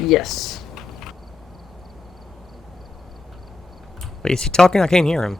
Yes. Wait, is he talking? I can't hear him.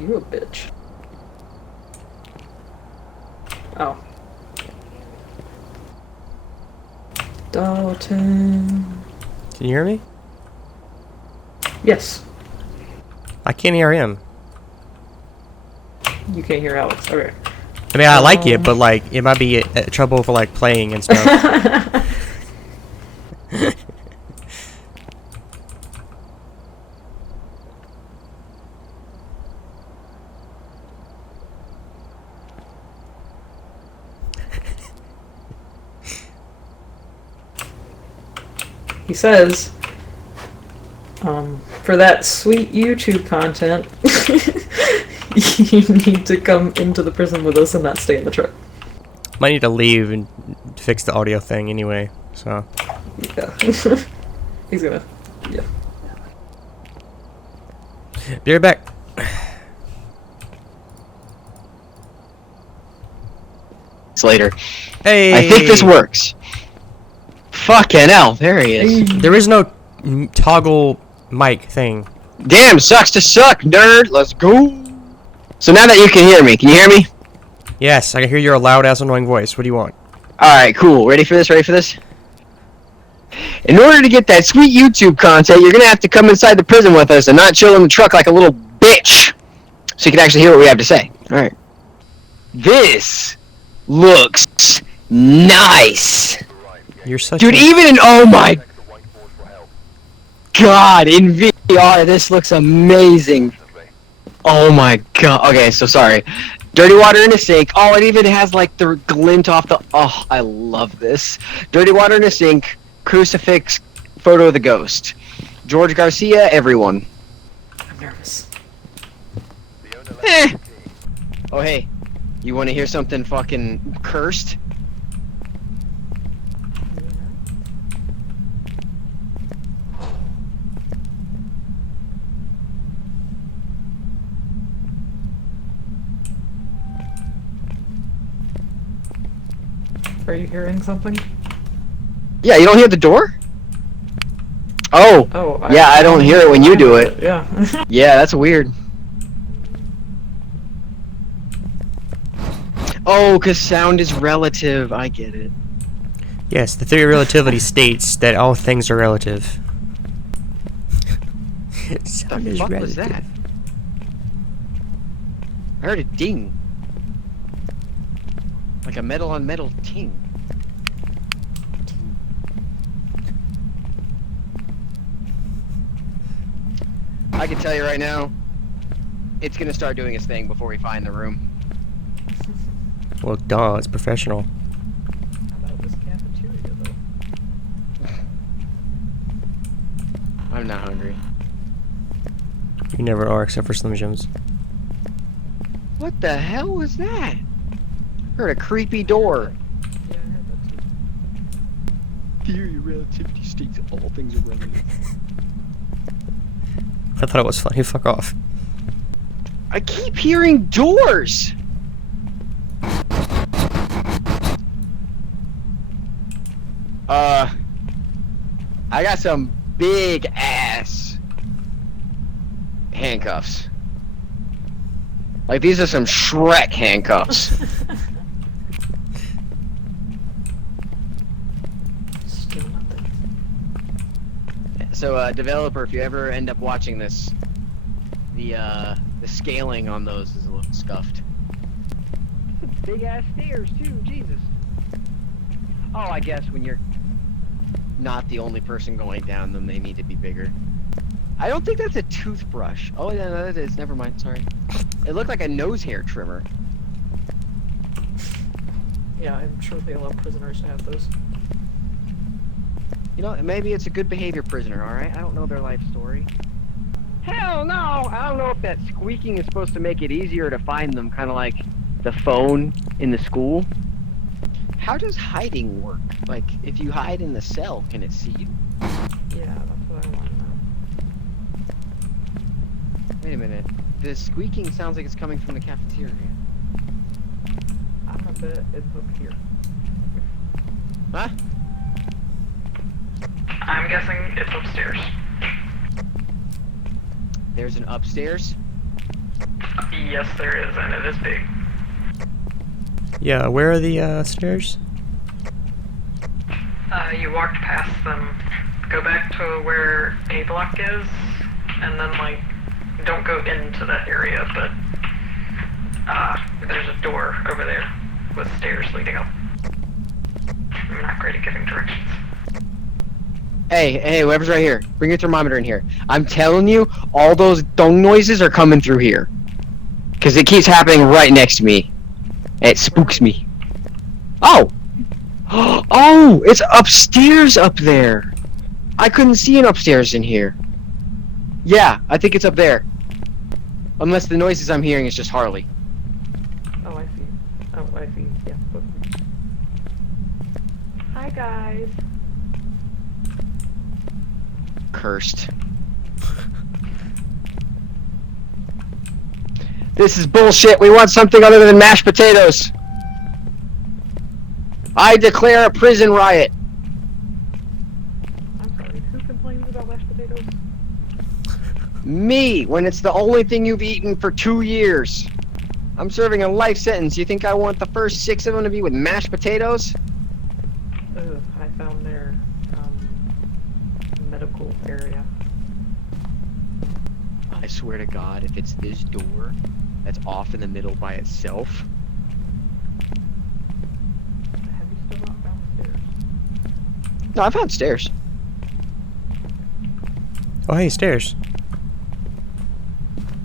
You a bitch. Oh. Dalton. Can you hear me? Yes. I can't hear him. You can't hear Alex. Okay. I mean, I like it, but like, it might be trouble for like playing and stuff. He says, for that sweet YouTube content, you need to come into the prison with us and not stay in the truck. Might need to leave and fix the audio thing anyway, so. Yeah. He's gonna, yeah. Be right back. Later. Hey! I think this works. Fucking hell, there he is. There is no toggle mic thing. Damn, sucks to suck, nerd. Let's go. So now that you can hear me, Yes, I can hear your loud ass annoying voice. What do you want? Alright, cool. Ready for this? In order to get that sweet YouTube content, you're gonna have to come inside the prison with us and not chill in the truck like a little bitch. So you can actually hear what we have to say. Alright. This looks nice. You're such Dude, even in, oh my god, in VR, this looks amazing. Oh my god. Okay, so sorry. Dirty water in a sink. Oh, it even has like the glint off the, oh, I love this. Dirty water in a sink, crucifix, photo of the ghost. George Garcia, everyone. I'm nervous. Eh. Oh, hey. You want to hear something fucking cursed? Are you hearing something? Yeah, you don't hear the door? Oh. Oh. Yeah, I don't hear it when you do it. Yeah. Yeah, that's weird. Oh, because sound is relative. I get it. Yes, the theory of relativity states that all things are relative. Sound is What relative. was that? I heard a ding. Like a metal on metal ting. I can tell you right now, it's gonna start doing its thing before we find the room. Well, duh, it's professional. How about this cafeteria, though? I'm not hungry. You never are, except for Slim Jims. What the hell was that? Heard a creepy door. Yeah, I heard that too. Theory of relativity states all things are relative. I thought it was funny. Fuck off. I keep hearing doors. I got some big ass handcuffs. Like these are some Shrek handcuffs. Still nothing. So, developer, if you ever end up watching this, the scaling on those is a little scuffed. Big ass stairs too, Jesus. Oh, I guess when you're not the only person going down them, they need to be bigger. I don't think that's a toothbrush. Oh, yeah, no, that is. Never mind. Sorry. It looked like a nose hair trimmer. Yeah, I'm sure they allow prisoners to have those. You know, maybe it's a good behavior prisoner. All right. I don't know their life story. Hell no! I don't know if that squeaking is supposed to make it easier to find them, kind of like the phone in the school. How does hiding work? Like, if you hide in the cell, can it see you? Yeah, that's what I want to know. Wait a minute. The squeaking sounds like it's coming from the cafeteria. bet it's up here. Huh? I'm guessing it's upstairs. There's an upstairs? Yes, there is, and it is big. Yeah, where are the stairs? You walked past them. Go back to where A block is, and then, like, don't go into that area, but there's a door over there with stairs leading up. I'm not great at giving directions. Hey, whoever's right here, bring your thermometer in here. I'm telling you, all those dong noises are coming through here. Because it keeps happening right next to me. It spooks me. Oh! Oh! It's upstairs up there! I couldn't see an upstairs in here. Yeah, I think it's up there. Unless the noises I'm hearing is just Harley. Oh, I see. Oh, I see. Yeah. Hi, guys. Cursed. This is bullshit. We want something other than mashed potatoes. I declare a prison riot. I'm sorry. Who complains about mashed potatoes? Me, when it's the only thing you've eaten for 2 years. I'm serving a life sentence. You think I want the first 6 of them to be with mashed potatoes? Ugh, I found their medical area. I swear to God, if it's this door that's off in the middle by itself. Have you still not found stairs? No, I found stairs. Oh, hey, stairs.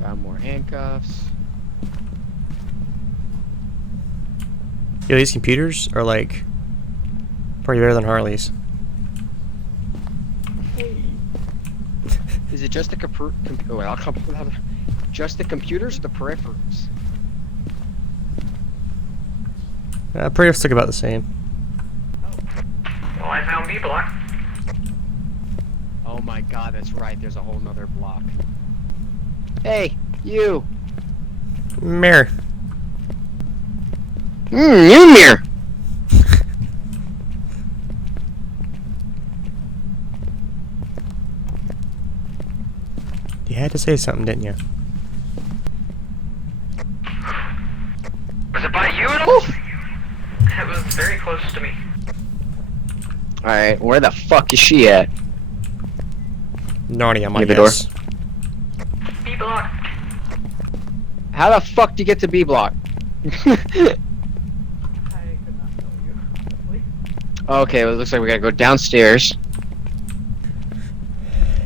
Found more handcuffs. Yeah, these computers are like pretty better than Harley's. Hey. Is it just the just the computers or the peripherals? Pretty much about the same. Well, I found B block. Oh my God, that's right. There's a whole nother block. Hey, you. Mirror. You mirror. You had to say something, didn't you? Was it by you at all? It was very close to me. Alright, where the fuck is she at? Narnia, my Near the door? guess. B block. How the fuck do you get to B block? I could not tell you, honestly. Okay, well, it looks like we gotta go downstairs.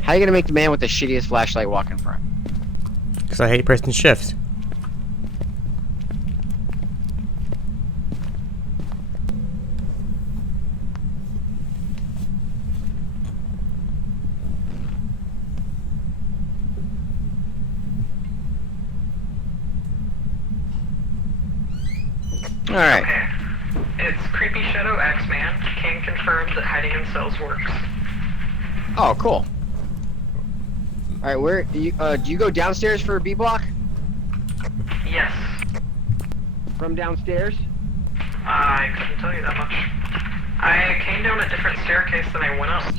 How you gonna make the man with the shittiest flashlight walk in front? Because I hate pressing shift. Alright. Okay. It's Creepy Shadow Axeman. Can confirm that hiding in cells works. Oh, cool. Alright, where do you go downstairs for B block? Yes. From downstairs? I couldn't tell you that much. I came down a different staircase than I went up.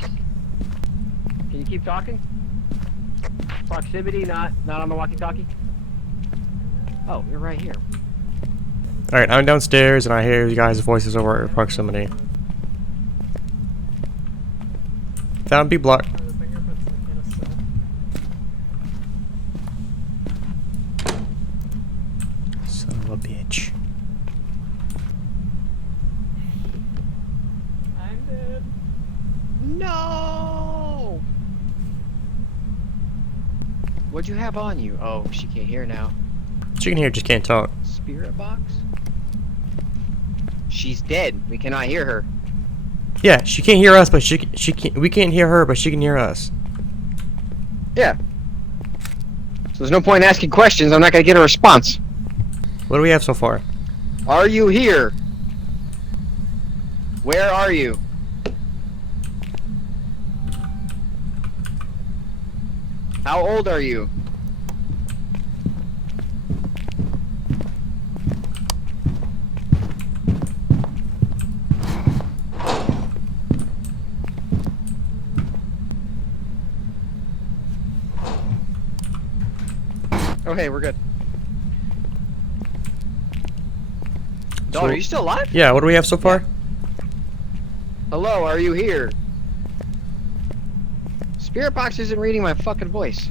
Can you keep talking? Proximity, not on the walkie-talkie? Oh, you're right here. Alright, I'm downstairs and I hear you guys' voices over proximity. Found B block. The fingerprints like in a cell. Son of a bitch. I'm dead. No! What'd you have on you? Oh, she can't hear now. She can hear, just can't talk. Spirit box? She's dead. We cannot hear her. Yeah, she can't hear us, but she can't. We can't hear her, but she can hear us. Yeah. So there's no point in asking questions. I'm not gonna get a response. What do we have so far? Are you here? Where are you? How old are you? Oh, hey, we're good. So- Dawn, are you still alive? Yeah, what do we have so far? Hello, are you here? Spirit box isn't reading my fucking voice.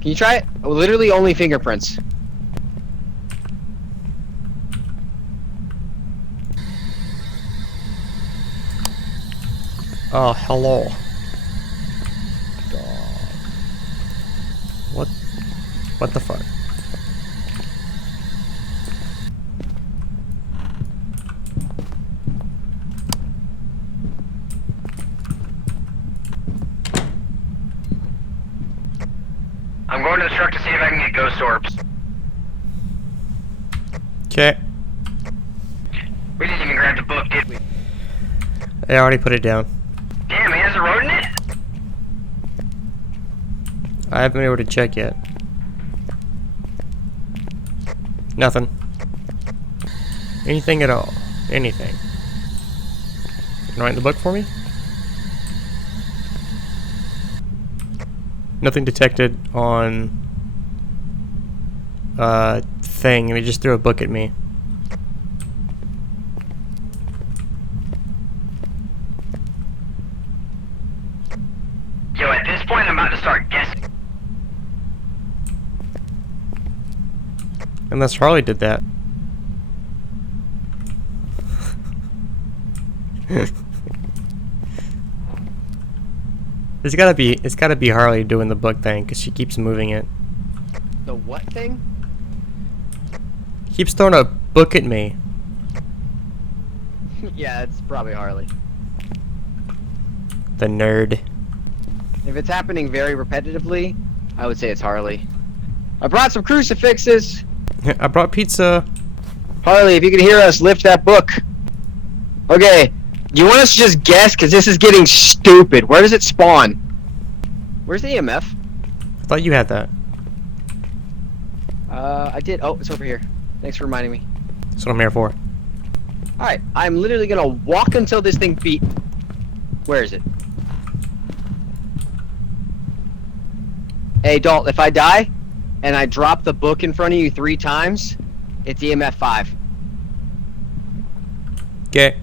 Can you try it? Oh, literally only fingerprints. Oh, hello. What? What the fuck? I'm going to the truck to see if I can get ghost orbs. Okay. We didn't even grab the book, did we? I already put it down. Damn, he has a road in it? I haven't been able to check yet. Nothing. Anything at all. Anything. You can write in the book for me? Nothing detected on thing. He just threw a book at me. Yo, at this point, I'm about to start guessing. Unless Harley did that. It's gotta be Harley doing the book thing, because she keeps moving it. The what thing? Keeps throwing a book at me. Yeah, it's probably Harley. The nerd. If it's happening very repetitively, I would say it's Harley. I brought some crucifixes. I brought pizza. Harley, if you can hear us, lift that book. Okay, do you want us to just guess? Because this is getting stupid. Where does it spawn? Where's the EMF? I thought you had that. I did. Oh, it's over here. Thanks for reminding me. That's what I'm here for. Alright, I'm literally gonna walk until this thing beat. Where is it? Hey, Dalt, if I die, and I drop the book in front of you 3 times, it's EMF 5. Okay.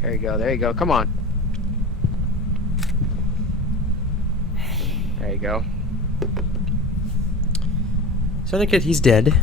There you go, there you go. Come on. There you go. So I think he's dead.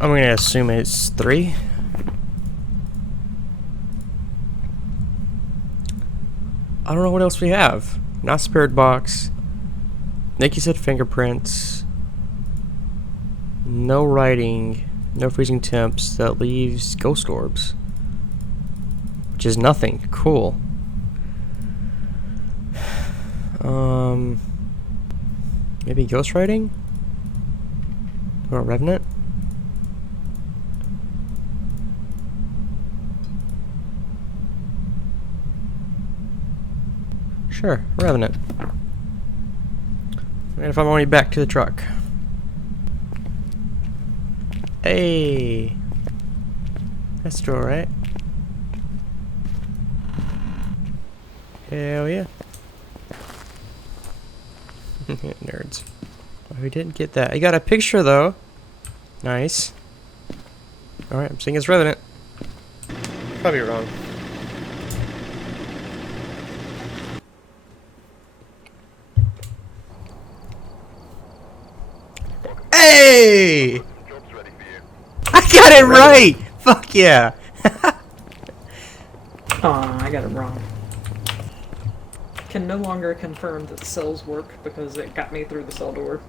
I'm gonna assume it's 3. I don't know what else we have. Not spirit box. Nikki said fingerprints. No writing. No freezing temps. That leaves ghost orbs. Which is nothing. Cool. Maybe ghost writing? Or Revenant? Sure, Revenant. And if I'm only back to the truck. Hey! That's true, right? Hell yeah. Nerds. Oh, we didn't get that. I got a picture though. Nice. Alright, I'm seeing it's Revenant. Probably wrong. Hey! I got it right! Fuck yeah! Aw, I got it wrong. can no longer confirm that the cells work because it got me through the cell door.